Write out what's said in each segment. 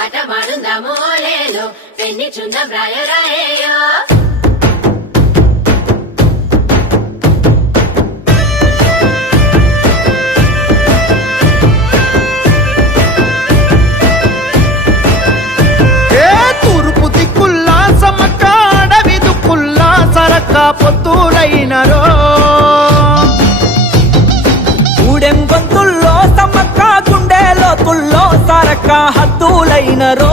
ಆಟ ಮಾಡುಂದ ಮೋಲೇಲೋ ಪೆನ್ನಿ ಚುಂದ ಬ್ರಾಯರಾಯೋ పొత్తులైనరో ఊడెం గొంతుల్లో సమ్మక్క గుండెలో తుల్లో సరక్క హద్దులైనరో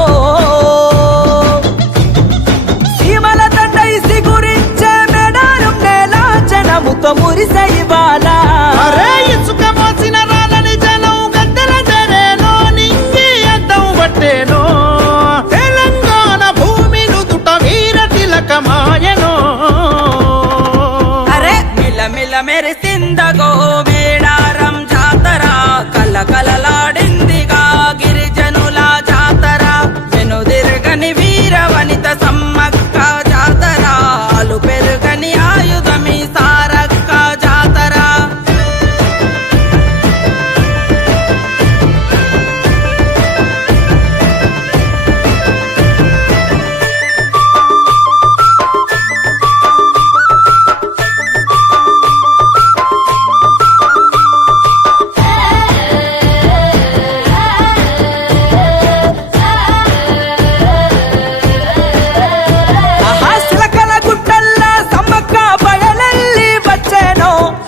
సీమల తండై సిగురించే మెడాలు నేల జనముతో మురిసై బాల అరే ఇసుక మోసిన రాలని జనం గద్దెల జరేనో నింగి అద్దం పట్టేనో తెలంగాణ భూమి నుదుట వీర తిలకమాయనో మెరిసిందగో మేడారం జాతర కలకలలాడిందిగా గిరిజనుల జాతర వెనుదిరగని వీర వనిత సమ్మక్క జాతర అలు పెరుగని ఆయుధమి సారక్క జాతర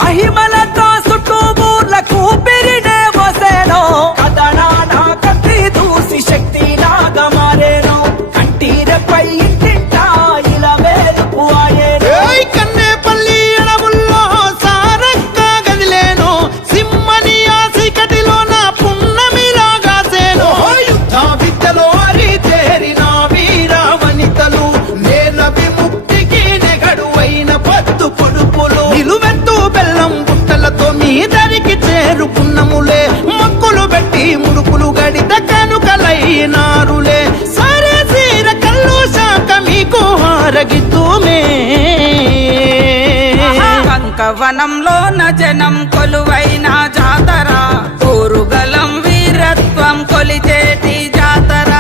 మహిమలతో చుట్టూ బూర్లకు పిరినే పోసేనో కథనాన కత్తి దూసి శక్తి లాగా మారేనో కంటీరపై ఇంటింటా ఇలా వేరుపు అయ్యేనో కన్నేపల్లి అడవుల్లో సారక్క గదిలేను సింహని ఆసికటిలో నా పున్నమిలాగాసేను యుద్ధ విద్యలో అరితేరిన వీర వనితలు నేల విముక్తికి నెగడువైన పద్దు పొడుపులు నిలువెత్తు బెల్లం బుట్టలతో మీ దరికి చేరుకున్నములే మొక్కులు పెట్టి ముడుపులు గడిత కనుకలైనారులే సరే సీర కల్లు శాఖ మీకు హారగిద్దుమే కంకవనంలోన జనం కొలువైన జాతర ఊరుగలం వీరత్వం కొలిచేటి జాతర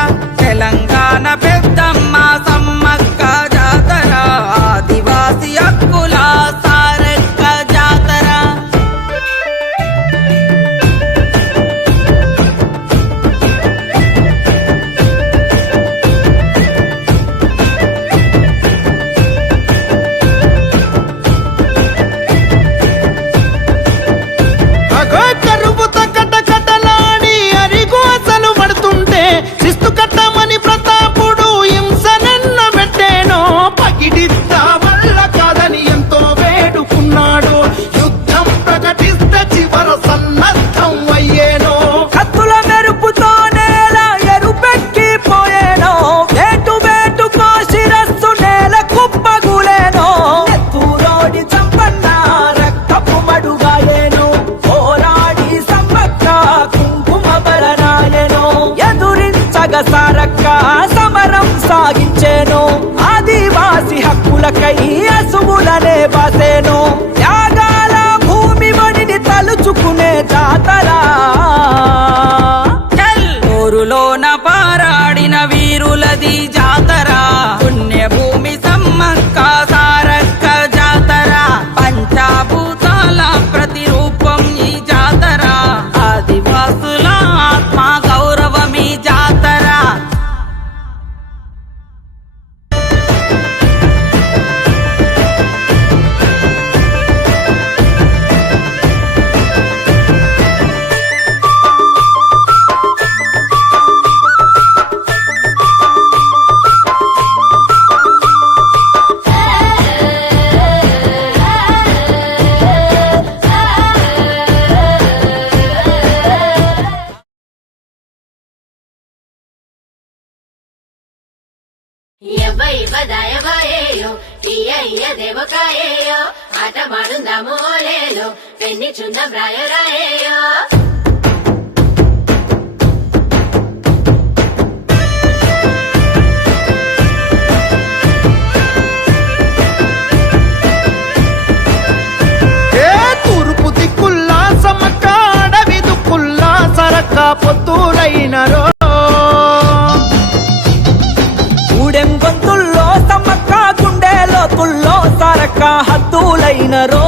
తెలంగాణ పెద్దమ్మ సమ్మక్క జాతర ఆదివాసి హక్కుల సారక్క జాతర అగో కరువుతో కటకటలాడి అరిగోసలు పడుతుంటే శిస్తు కట్టమని ప్రతాపుడు హింసనెన్న పెట్టేనో పగిడిద్ద వల్ల కాదని ఎంతో వేడుకున్నాడు యుద్ధం ప్రకటిస్తే చివర సన్నద్ధం అయ్యేనో కత్తుల మెరుపుతో నేల ఎరుపెక్కిపోయేనో వేటు వేటుకో శిరస్సు నేల కుప్పగులేనో ఎత్తురోడి చంపన్న రక్తపు మడుగాయేనో పోరాడి సమ్మక్క కుంకుమ బరనాయనో ఎదురించగ సారక్క సమరం సాగించేనో ఆదివాసి హక్కులకై అసువులనే బాసేనో త్యాగాల భూమి మడిని తలుచుకునే జాతర ఊరులోన పారాడిన వీరులది జాతర పుణ్యభూమి సమ్మక్క సారక్క జాతర పంచాభూతాల ప్రతిరూపం ఈ జాతర ఆదివాసుల ఆత్మ గౌరవం ఈ జాతర ಆಟ ಮಾಡುಂದ ಮೋಲೇಲೋ ಪೆನ್ನಿ ಚುಂದ ಬ್ರಾಯರಾಯೋ తూర్పు దిక్కుల్లా సమ్మక్క అడవి అయినరో